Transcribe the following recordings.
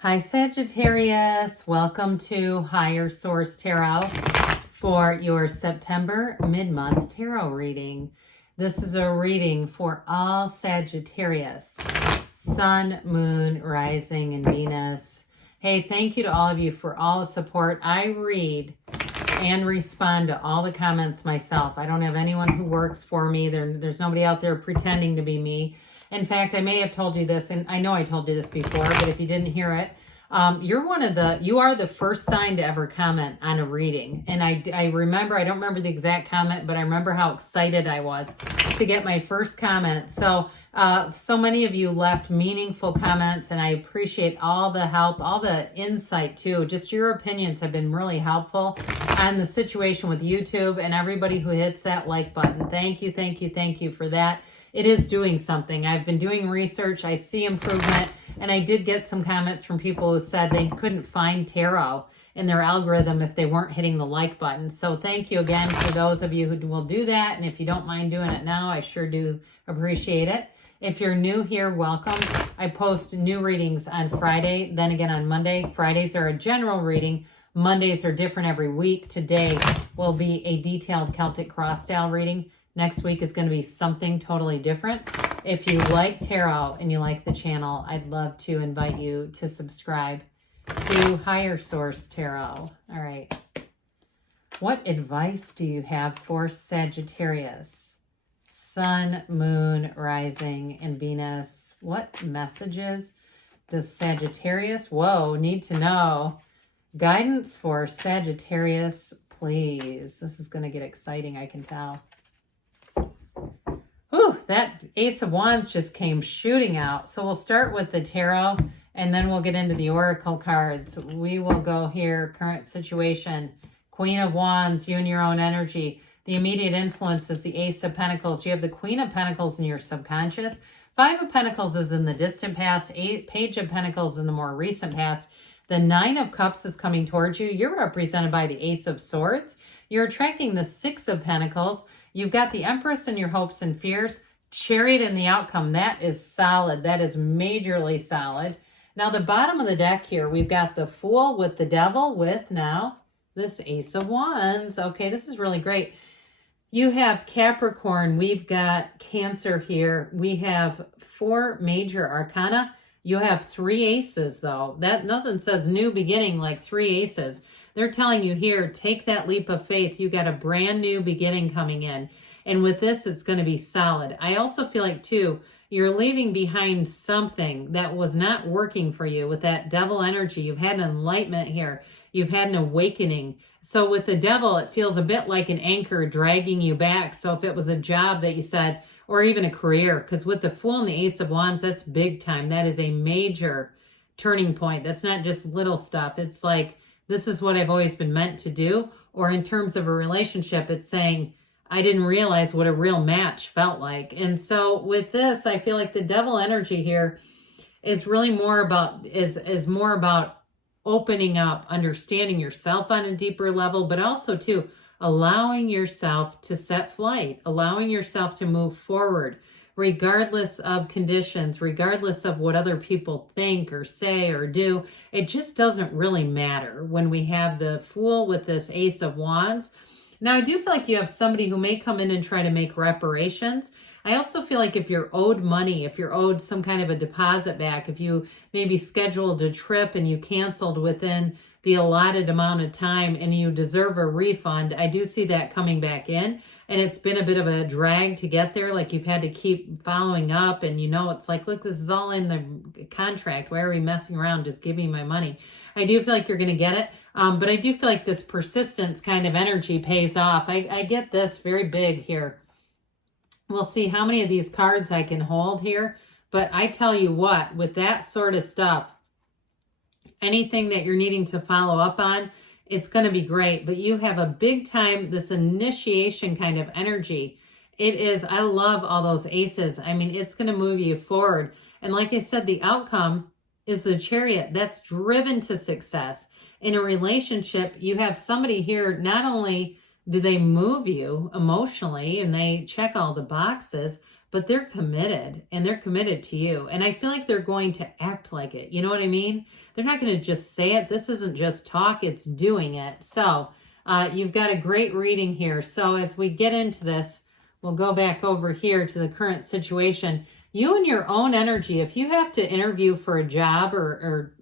Hi Sagittarius, welcome to Higher Source Tarot for your September mid-month tarot reading. This is a reading for all Sagittarius, Sun, Moon, Rising, and Venus. Hey, thank you to all of you for all the support. I read and respond to all the comments myself. I don't have anyone who works for me. There's nobody out there pretending to be me. In fact, I may have told you this, and I know I told you this before, but if you didn't hear it, you are the first sign to ever comment on a reading. And I remember, I don't remember the exact comment, but I remember how excited I was to get my first comment. So many of you left meaningful comments, and I appreciate all the help, all the insight too. Just your opinions have been really helpful on the situation with YouTube and everybody who hits that like button. Thank you, thank you, thank you for that. It is doing something. I've been doing research. I see improvement. And I did get some comments from people who said they couldn't find tarot in their algorithm if they weren't hitting the like button. So thank you again for those of you who will do that. And if you don't mind doing it now, I sure do appreciate it. If you're new here, welcome. I post new readings on Friday, then again on Monday. Fridays are a general reading. Mondays are different every week. Today will be a detailed Celtic cross style reading. Next week is going to be something totally different. If you like tarot and you like the channel, I'd love to invite you to subscribe to Higher Source Tarot. All right. What advice do you have for Sagittarius? Sun, Moon, Rising, and Venus. What messages does Sagittarius, need to know? Guidance for Sagittarius, please. This is going to get exciting, I can tell. Whew, that Ace of Wands just came shooting out. So we'll start with the tarot, and then we'll get into the oracle cards. We will go here, current situation, Queen of Wands, you and your own energy. The immediate influence is the Ace of Pentacles. You have the Queen of Pentacles in your subconscious. Five of Pentacles is in the distant past. Page of Pentacles in the more recent past. The Nine of Cups is coming towards you. You're represented by the Ace of Swords. You're attracting the Six of Pentacles. You've got the Empress in your hopes and fears. Chariot in the outcome. That is solid. That is majorly solid. Now, the bottom of the deck here, we've got the Fool with the Devil with now this Ace of Wands. Okay, this is really great. You have Capricorn. We've got Cancer here. We have 4 major arcana. You have 3 aces, though. That nothing says new beginning like 3 aces. They're telling you here, take that leap of faith. You got a brand new beginning coming in. And with this, it's going to be solid. I also feel like, too, you're leaving behind something that was not working for you with that devil energy. You've had an enlightenment here. You've had an awakening. So with the devil, it feels a bit like an anchor dragging you back. So if it was a job that you said, or even a career, because with the Fool and the Ace of Wands, that's big time. That is a major turning point. That's not just little stuff. It's like, this is what I've always been meant to do. Or in terms of a relationship, it's saying, I didn't realize what a real match felt like. And so with this, I feel like the devil energy here is really more about, is more about opening up, understanding yourself on a deeper level, but also too, allowing yourself to set flight, allowing yourself to move forward, regardless of conditions, regardless of what other people think or say or do. It just doesn't really matter when we have the Fool with this Ace of Wands. Now, I do feel like you have somebody who may come in and try to make reparations. I also feel like if you're owed money, if you're owed some kind of a deposit back, if you maybe scheduled a trip and you canceled within the allotted amount of time and you deserve a refund, I do see that coming back in. And it's been a bit of a drag to get there. Like you've had to keep following up and it's like, look, this is all in the contract. Why are we messing around? Just give me my money. I do feel like you're going to get it. But I do feel like this persistence kind of energy pays off. I get this very big here. We'll see how many of these cards I can hold here. But I tell you what, with that sort of stuff, anything that you're needing to follow up on, it's going to be great. But you have a big time, this initiation kind of energy. It is, I love all those aces. I mean, it's going to move you forward. And like I said, the outcome is the Chariot. That's driven to success. In a relationship, you have somebody here, not only do they move you emotionally and they check all the boxes, but they're committed, and they're committed to you. And I feel like they're going to act like it. You know what I mean? They're not going to just say it. This isn't just talk, it's doing it. So you've got a great reading here. So as we get into this, we'll go back over here to the current situation. You and your own energy, if you have to interview for a job or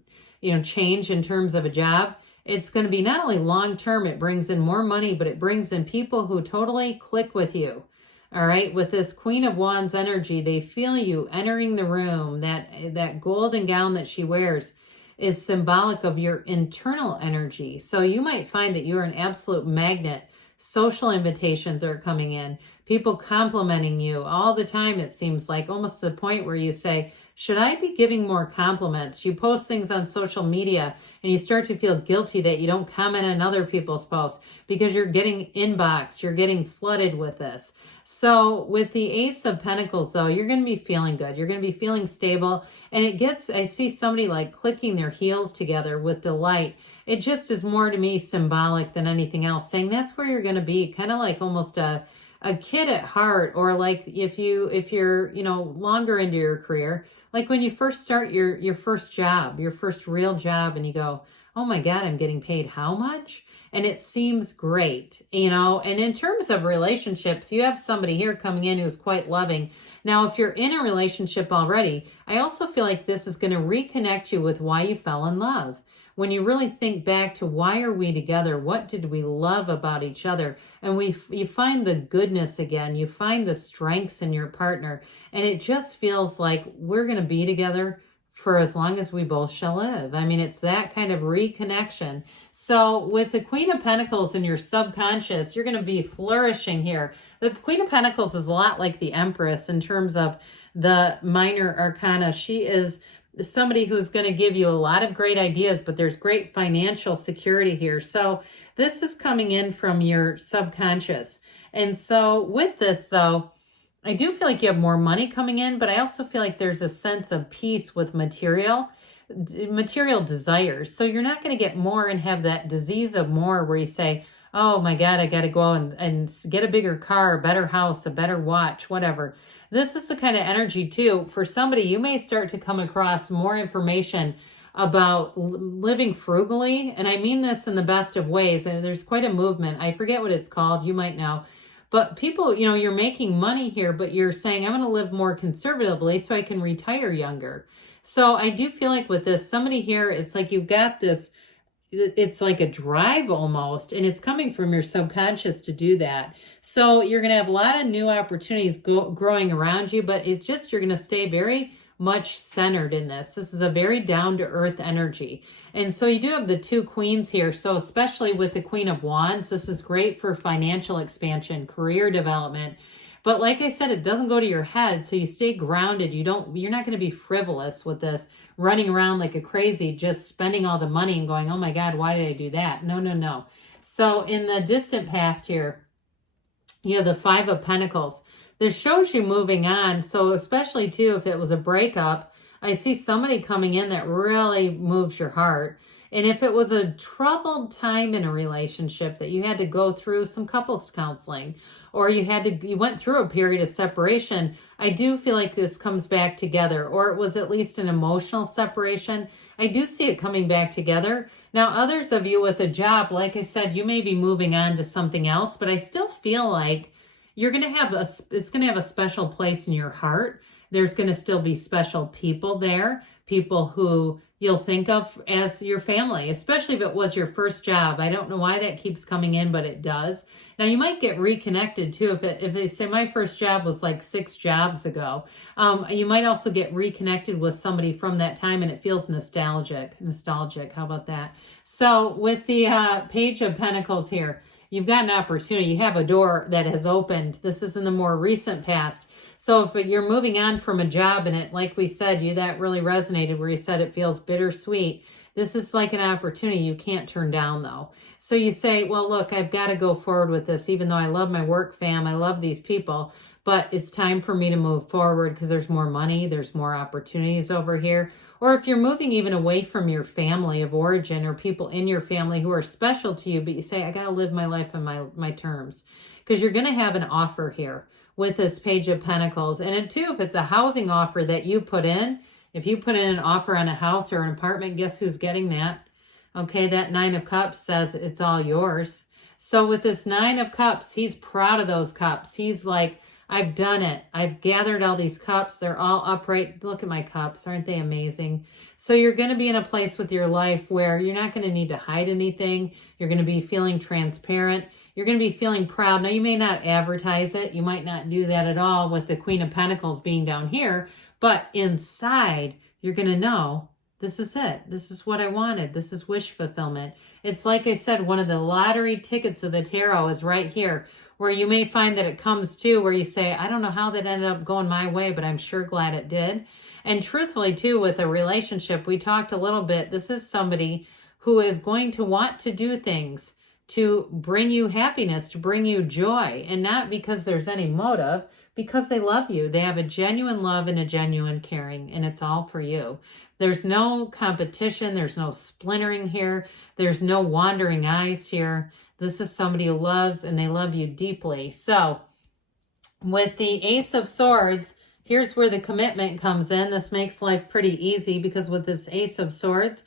change in terms of a job, it's going to be not only long-term, it brings in more money, but it brings in people who totally click with you. All right. With this Queen of Wands energy, they feel you entering the room. That golden gown that she wears is symbolic of your internal energy. So you might find that you're an absolute magnet. Social invitations are coming in. People complimenting you all the time, it seems like, almost to the point where you say, should I be giving more compliments? You post things on social media and you start to feel guilty that you don't comment on other people's posts because you're getting inboxed, you're getting flooded with this. So with the Ace of Pentacles, though, you're going to be feeling good. You're going to be feeling stable. And I see somebody like clicking their heels together with delight. It just is more to me symbolic than anything else, saying that's where you're going to be, kind of like almost a kid at heart, or like if you're longer into your career, like when you first start your first job, your first real job, and you go, oh my God, I'm getting paid how much? And it seems great, and in terms of relationships, you have somebody here coming in who's quite loving. Now, if you're in a relationship already, I also feel like this is going to reconnect you with why you fell in love. When you really think back to why are we together? What did we love about each other? And you find the goodness again. You find the strengths in your partner. And it just feels like we're going to be together for as long as we both shall live. I mean, it's that kind of reconnection. So with the Queen of Pentacles in your subconscious, you're going to be flourishing here. The Queen of Pentacles is a lot like the Empress in terms of the minor arcana. She is somebody who's going to give you a lot of great ideas, but there's great financial security here. So this is coming in from your subconscious. And so with this, though, I do feel like you have more money coming in, but I also feel like there's a sense of peace with material desires. So you're not going to get more and have that disease of more where you say, oh my God, I got to go and get a bigger car, a better house, a better watch, whatever. This is the kind of energy too. For somebody, you may start to come across more information about living frugally. And I mean this in the best of ways. And there's quite a movement. I forget what it's called. You might know. But people, you're making money here, but you're saying, I'm going to live more conservatively so I can retire younger. So I do feel like with this, somebody here, it's like you've got this, it's like a drive almost, and it's coming from your subconscious to do that. So you're going to have a lot of new opportunities growing around you, but it's just, you're going to stay very much centered in this. This is a very down-to-earth energy. And so you do have the two queens here. So especially with the Queen of Wands, this is great for financial expansion, career development. But like I said, it doesn't go to your head, so you stay grounded. You're not going to be frivolous with this, running around like a crazy, just spending all the money and going, oh my God, why did I do that? No, no, no. So in the distant past here, you have the Five of Pentacles. This shows you moving on. So especially too, if it was a breakup, I see somebody coming in that really moves your heart. And if it was a troubled time in a relationship that you had to go through some couples counseling, or you went through a period of separation, I do feel like this comes back together, or it was at least an emotional separation. I do see it coming back together. Now, others of you with a job, like I said, you may be moving on to something else, but I still feel like it's going to have a special place in your heart. There's going to still be special people there, people who you'll think of as your family, especially if it was your first job. I don't know why that keeps coming in, but it does. Now, you might get reconnected too. If they say my first job was like 6 jobs ago, you might also get reconnected with somebody from that time, and it feels nostalgic. How about that? So with the Page of Pentacles here, you've got an opportunity. You have a door that has opened. This is in the more recent past. So if you're moving on from a job and it, like we said, that really resonated where you said it feels bittersweet. This is like an opportunity you can't turn down though. So you say, well, look, I've got to go forward with this, even though I love my work fam, I love these people, but it's time for me to move forward because there's more money, there's more opportunities over here. Or if you're moving even away from your family of origin or people in your family who are special to you, but you say, I got to live my life on my terms, because you're going to have an offer here. with this Page of Pentacles. And it too, if it's a housing offer that you put in, if you put in an offer on a house or an apartment, guess who's getting that? Okay, that Nine of Cups says it's all yours. So with this Nine of Cups, he's proud of those cups. He's like, I've done it. I've gathered all these cups. They're all upright. Look at my cups. Aren't they amazing? So you're going to be in a place with your life where you're not going to need to hide anything. You're going to be feeling transparent. You're going to be feeling proud. Now, you may not advertise it. You might not do that at all with the Queen of Pentacles being down here. But inside, you're going to know, this is it. This is what I wanted. This is wish fulfillment. It's like I said, one of the lottery tickets of the tarot is right here, where you may find that it comes to where you say, I don't know how that ended up going my way, but I'm sure glad it did. And truthfully, too, with a relationship, we talked a little bit, this is somebody who is going to want to do things to bring you happiness, to bring you joy, and not because there's any motive, because they love you. They have a genuine love and a genuine caring, and it's all for you. There's no competition. There's no splintering here. There's no wandering eyes here. This is somebody who loves, and they love you deeply. So with the Ace of Swords, here's where the commitment comes in. This makes life pretty easy because with this Ace of Swords,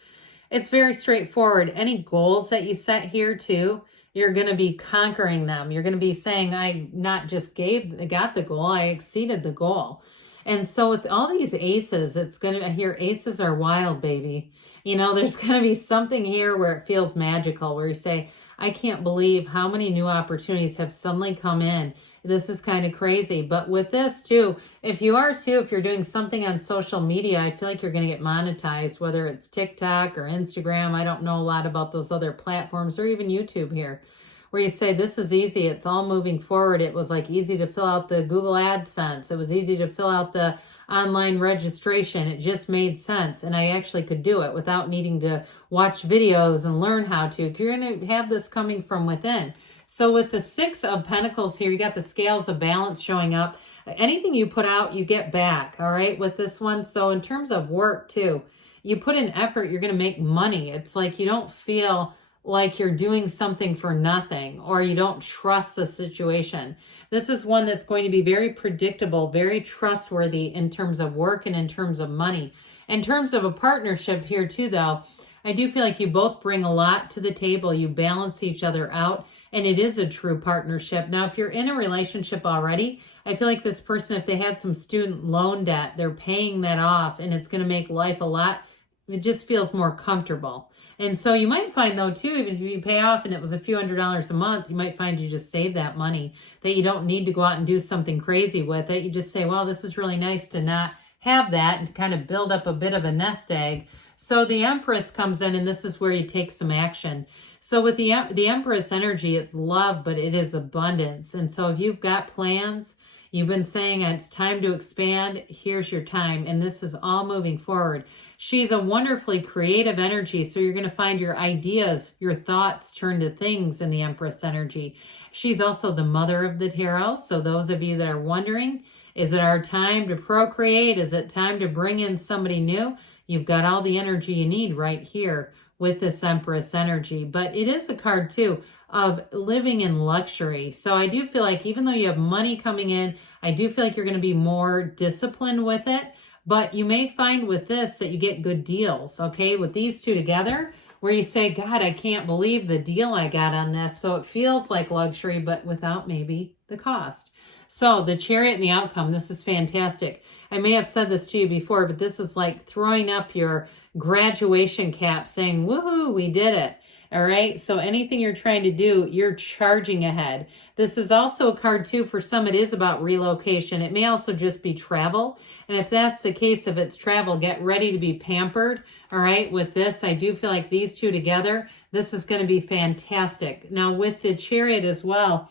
it's very straightforward. Any goals that you set here too, you're going to be conquering them. You're going to be saying, I not just got the goal, I exceeded the goal. And so with all these aces, it's going to, here, aces are wild, baby. You know, there's going to be something here where it feels magical, where you say, I can't believe how many new opportunities have suddenly come in. This is kind of crazy. But with this too, if you're doing something on social media, I feel like you're going to get monetized, whether it's TikTok or Instagram. I don't know a lot about those other platforms or even YouTube here, where you say, this is easy. It's all moving forward. It was like easy to fill out the Google AdSense. It was easy to fill out the online registration. It just made sense. And I actually could do it without needing to watch videos and learn how to. You're going to have this coming from within. So with the Six of Pentacles here, you got the scales of balance showing up. Anything you put out, you get back, all right, with this one. So in terms of work too, you put in effort, you're going to make money. It's like you don't feel like you're doing something for nothing, or you don't trust the situation. This is one that's going to be very predictable, very trustworthy in terms of work and in terms of money. In terms of a partnership here too, though, I do feel like you both bring a lot to the table. You balance each other out, and it is a true partnership. Now, if you're in a relationship already, I feel like this person, if they had some student loan debt, they're paying that off, and it's going to make life a lot, it just feels more comfortable. And so you might find, though, too, if you pay off and it was a few $100s a month, you might find you just save that money, that you don't need to go out and do something crazy with it. You just say, well, this is really nice to not have that and to kind of build up a bit of a nest egg. So the Empress comes in, and this is where you take some action. So with the Empress energy, it's love, but it is abundance. And so if you've got plans, you've been saying it's time to expand, here's your time. And this is all moving forward. She's a wonderfully creative energy. So you're going to find your ideas, your thoughts turn to things in the Empress energy. She's also the mother of the tarot. So those of you that are wondering, is it our time to procreate? Is it time to bring in somebody new? You've got all the energy you need right here with this Empress energy. But it is a card too of living in luxury. So I do feel like even though you have money coming in, I do feel like you're going to be more disciplined with it. But you may find with this that you get good deals, okay? With these two together, where you say, God, I can't believe the deal I got on this. So it feels like luxury, but without maybe the cost. So the Chariot and the outcome, this is fantastic. I may have said this to you before, but this is like throwing up your graduation cap saying, woohoo, we did it. All right. So anything you're trying to do, you're charging ahead. This is also a card too. For some, it is about relocation. It may also just be travel. And if that's the case, if it's travel, get ready to be pampered. All right. With this, I do feel like these two together, this is going to be fantastic. Now with the Chariot as well,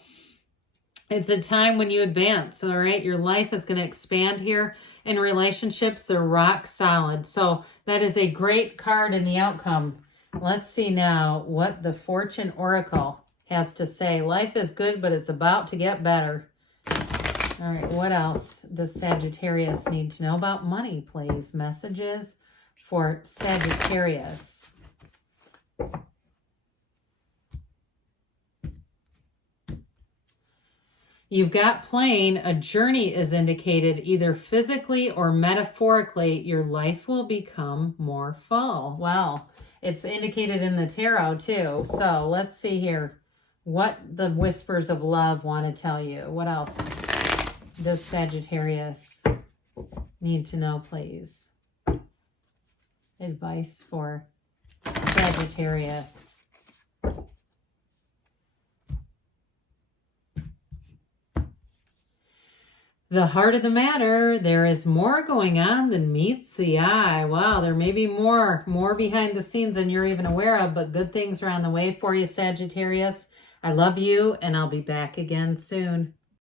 it's a time when you advance, all right? Your life is going to expand here. In relationships, they're rock solid. So that is a great card in the outcome. Let's see now what the Fortune Oracle has to say. Life is good, but it's about to get better. All right, what else does Sagittarius need to know about money, please? Messages for Sagittarius. You've got plain, a journey is indicated either physically or metaphorically. Your life will become more full. Well, it's indicated in the tarot too. So let's see here what the whispers of love want to tell you. What else does Sagittarius need to know, please? Advice for Sagittarius. The heart of the matter, there is more going on than meets the eye. Wow, there may be more behind the scenes than you're even aware of, but good things are on the way for you, Sagittarius. I love you, and I'll be back again soon.